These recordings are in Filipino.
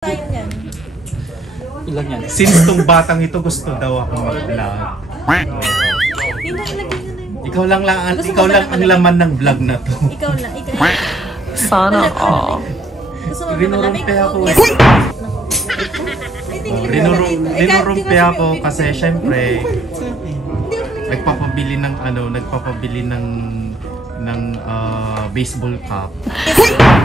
Tayo yan. Ilan yan? Since tong batang ito gusto daw ako mag-vlog. Ikaw lang ang laman ng vlog na to. Ikaw lang. Sana all. Gusto mo malamig? Ako. Rinurumpe ako kasi syempre nagpapabili ng baseball cap.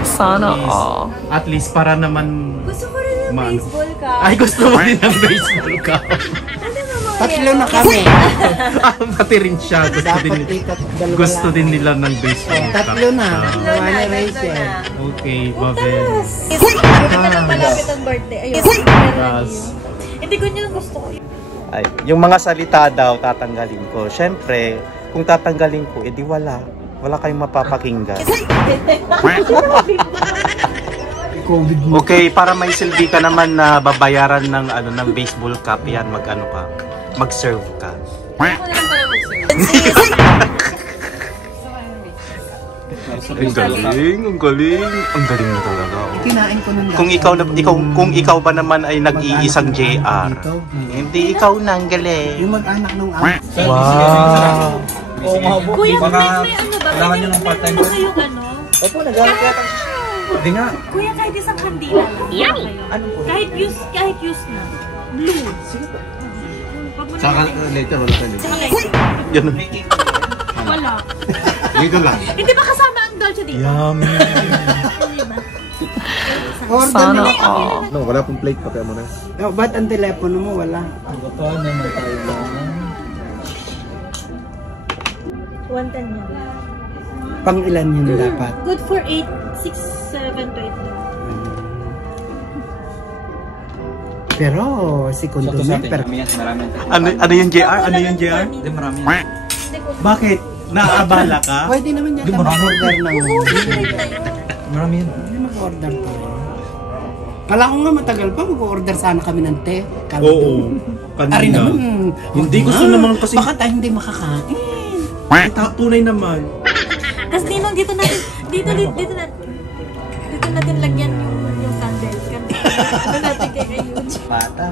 Sana all. At least para naman Gusto ko rin ng baseball cap. Ay, gusto mo din ng baseball cap. Tatlo na kami. Pati rin siya. Gusto din nila ng baseball cap. Tatlo na. Wala Rachel. Okay, Babel. Malapit ang birthday. Ayun. Hindi ko niya gusto ko. Ay, yung mga salita daw tatanggalin ko. Syempre, kung tatanggalin ko, edi wala kayong mapapakinggan. Okay, para may silbi ka naman na babayaran ng ng baseball cap, yan mag-serve ka. Ang galing na talaga. Kinain ko nung Kung ikaw ba naman ay nag-iisang JR, hindi ikaw nang galing. yung mag-anak nung Wow. Kuya, may ano ba? Kailangan nyo ng part-time May yung ano? Opo, nag-anak yata. Hindi nga. Kuya, kahit isang kandila lang. Yummy! Kahit use na. Blue. Sige po. Saka later, wala tayo. Yan. Wala. Dito lang. Hindi ba kasama ang Dolce dito? Yummy. Sana all. No, wala pong plate, papaya mo na. Oh, ba't ang telepono mo wala? Paano na tayo lang? 110 yan. Pang ilan yun dapat? Good for 8, 6, 7 to 8 lang. Pero si Kundume, Ano yung JR? Ano yung JR? Hindi, marami. Bakit? Naaabala ka? pwede naman yata mag-order ng... Marami yan. Hindi mag-order pa rin. Kala ko nga matagal pa, mag-order sana kami ng te. Oo. Ari Kanina. naman. Hindi, gusto naman kasi... Baka tayo hindi makakain. Tunay naman. Kasi dito natin lagyan yung candle. Ano natin kay Ayun? Bata.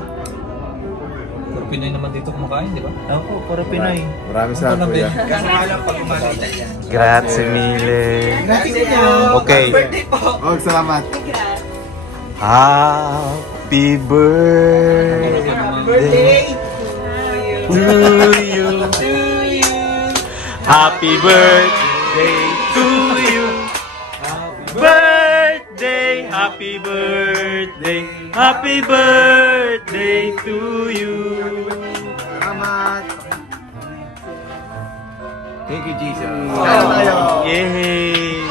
Puro Pinoy naman dito kumakain, di ba? Ako, puro Pinoy. Maraming salamat kuya. Kasi alam pag kumakita yan. Grazie mille. Okay. Oh, salamat. Happy birthday to you. Happy birthday to you. Happy birthday, happy birthday to you. Salamat. Thank you, Jesus. Yay!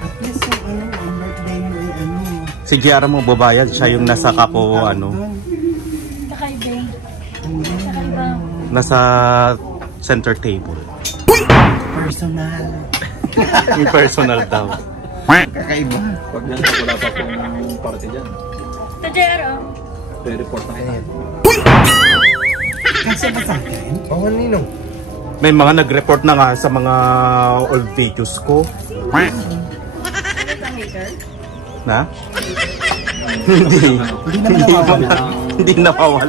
At least yung ang birthday mo ay Si JR mo babayad, siya yung nasa kapo Kakaiba. nasa center table. personal. Yung personal daw. Kakaiba. Pag yan, wala pa pong party dyan. Ito, JR, oh. Re-report na kayo. Kasi ba sa akin? Oo, Ninong. May mga nag-report na nga sa mga old videos ko. Na? Hindi. Hindi nawawala.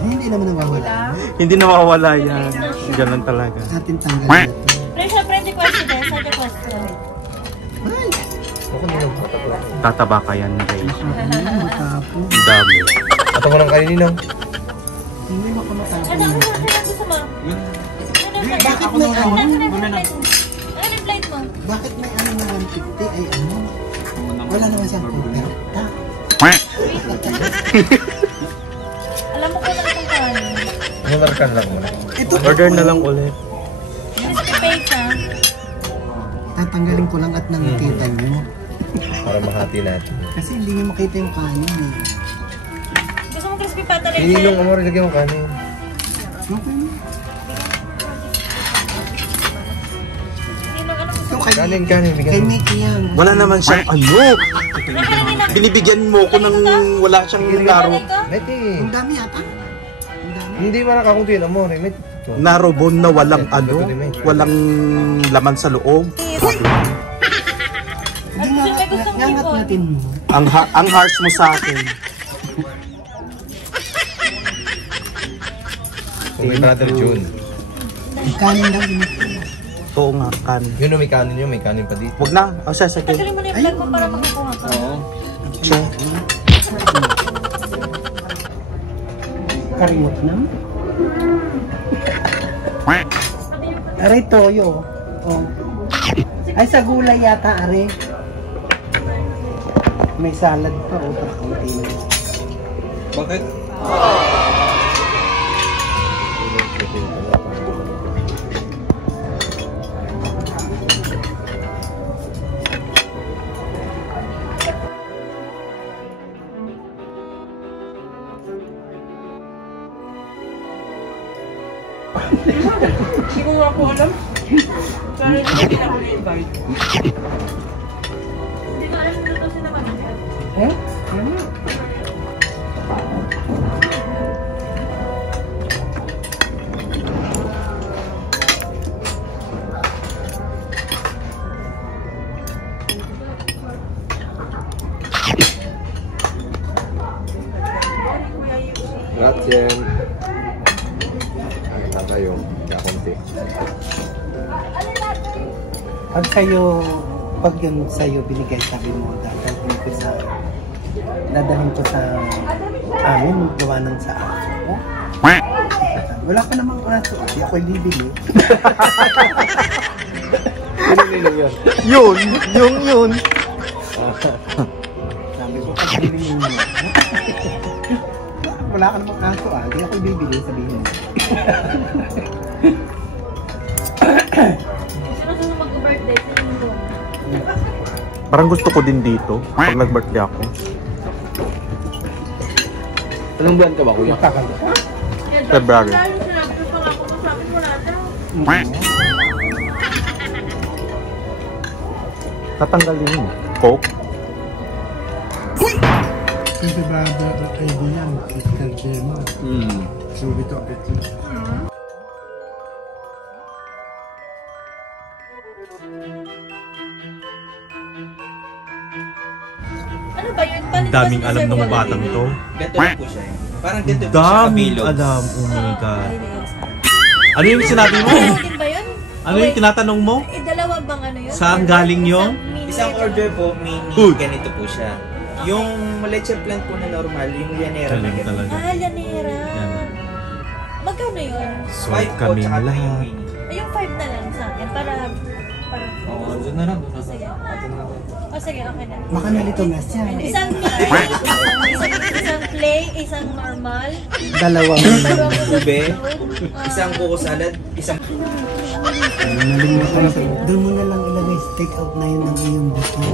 Hindi naman nawawala. Hindi nawawala yan. Ganun talaga. Atin tanggal ito. Friend request din. Side request ko. Tataba ka yan, guys. Matapo. Ang dami. Ato mo lang kayo, Ninong. Hindi makamatapo. Ano gusto mo? Bakit may ano? Ano yung flight mo? Bakit may ano na 150 ay ano? Wala naman siyang kumpirta. Alam mo ko lang itong kanin. Malarkan lang mo. Ito, Order na lang ulit. Crispy pizza. tatanggalin ko lang at nakikita nyo. Para mahati natin. Kasi hindi nyo makita yung kanin eh. Gusto mo crispy pata rin? Ninong, amor, lagyan mo kanin. Okay na. Ninong, ano gusto Ito kay Kanin, Kay bigyan mo. Mickey yan. Wala naman siyang ano. Binibigyan mo ko ng wala siyang laro. Meti. Ang dami ata. Ang dami. Hindi man nakakuntuin mo, Met. Narobon na walang ano, walang laman sa loob. Hindi nga natin mo. Ang harsh mo sa akin. Kung may brother June. Kanin daw din. Oo nga, kanin. Yun o, may kanin yun, may kanin pa dito. Wag na. O siya, sige. Tagalin mo na yung vlog mo para makakuha ka. Oo. Siya. Karimot na. Aray, toyo. Oh. Ay, sa gulay yata, are. May salad pa, o. Kakunti na. Bakit? Hindi ko nga po alam. Sorry, hindi ako na-invite. Hindi ko alam dito sila mag-invite. Eh? Grazie. Ay, tayo. Kakunti. Pag sa'yo, pag yun sa'yo binigay, sabi mo, dadalhin ko sa amin, gawa ng sa aso ko. Wala ka namang aso, di ako'y bibili. Yun. Yun. Sabi ko, pag bilhin mo, wala ka namang aso, di ako'y bibili, sabihin mo. Sino sino mag-birthday? Sino mo? Parang gusto ko din dito pag nag-birthday ako. Anong buwan ka ba, kuya? Kakalo. February. Dahil sinabi ko pa nga kung sabi mo na daw. Tatanggalin mo. Coke. Kasi ba kayo yan, physical care mo. Subito, ito. Ano ba yun? Paano Daming ba alam sinasabi ng ko batang gagawin? to. Ganito lang po siya. Parang ganito po siya Daming kabilog. alam. Oh my God. Ay, yes. Ano yung sinabi mo? Akin ba yun? Ano yung tinatanong mo? Eh, dalawa bang ano yun? Saan galing yun? Isang order po, mini, Good. ganito po siya. Yung leche plant po na normal, yung llanera na Galing ganito. talaga. Ah, llanera. Yan. Magkano yun? Swipe 5 po, kami tsaka po yung lahat. mini. Ay, yung 5 na lang sa akin. Para... Oo, doon na lang. Oh, sige. Oh, sige, okay na. Baka nalito na siya. Isang play, isang play, isang normal, Dalawang dalawang Ube, Ah, isang buko salad, isang... nalimutan ko. Doon mo na lang ilagay, take out na yun ang iyong buto.